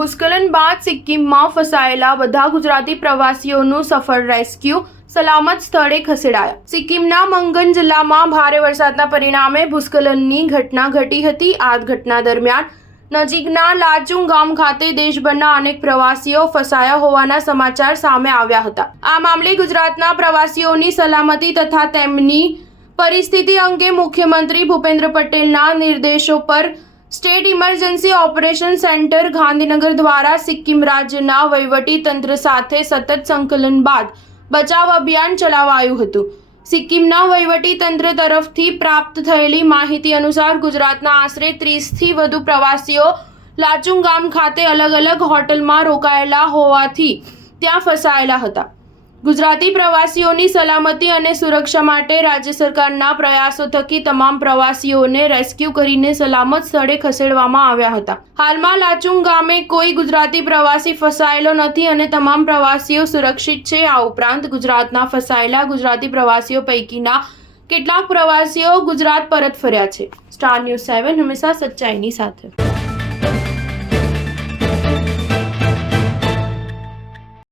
ભૂસ્ખલન બાદ સિક્કિમમાં ફસાયેલા બધા ગુજરાતી પ્રવાસીઓનું સફળ રેસ્ક્યુ સલામત સ્થળે ખસેડાયા. સિક્કિમના મંગન જિલ્લામાં ભારે વરસાદના પરિણામે ભૂસ્ખલનની ઘટના ઘટી હતી. આ ઘટના દરમિયાન નજીકના લાચુંગ ગામ ખાતે દેશભરના અનેક પ્રવાસીઓ ફસાયા હોવાના સમાચાર સામે આવ્યા હતા. આ મામલે ગુજરાતના પ્રવાસીઓની સલામતી તથા તેમની પરિસ્થિતિ અંગે મુખ્યમંત્રી ભૂપેન્દ્ર પટેલના નિર્દેશો પર state emergency operation centre Gandhinagar દ્વારા સિક્કિમ રાજ્યના વહીવટી તંત્ર સાથે સતત સંકલન બાદ બચાવ અભિયાન ચલાવાયું હતું. સિક્કિમના વહીવટી તંત્ર તરફથી પ્રાપ્ત થયેલી માહિતી અનુસાર ગુજરાતના આશરે 30થી વધુ પ્રવાસીઓ લાચુંગ ગામ ખાતે અલગ અલગ હોટલમાં રોકાયેલા હોવાથી ત્યાં ફસાયેલા હતા. ગુજરાતી પ્રવાસીઓની સલામતી અને સુરક્ષા માટે રાજ્ય સરકારના પ્રયાસો થકી તમામ પ્રવાસીઓને રેસ્ક્યુ કરીને સલામત સ્થળે ખસેડવામાં આવ્યા હતા. હાલમાં લાચુંગ ગામે કોઈ ગુજરાતી પ્રવાસી ફસાયેલો નથી અને તમામ પ્રવાસીઓ સુરક્ષિત છે. આ ઉપરાંત ગુજરાતના ફસાયેલા ગુજરાતી પ્રવાસીઓ પૈકીના કેટલાક પ્રવાસીઓ ગુજરાત પરત ફર્યા છે. સ્ટાર ન્યૂઝ 7 હંમેશા સચ્ચાઈની સાથે.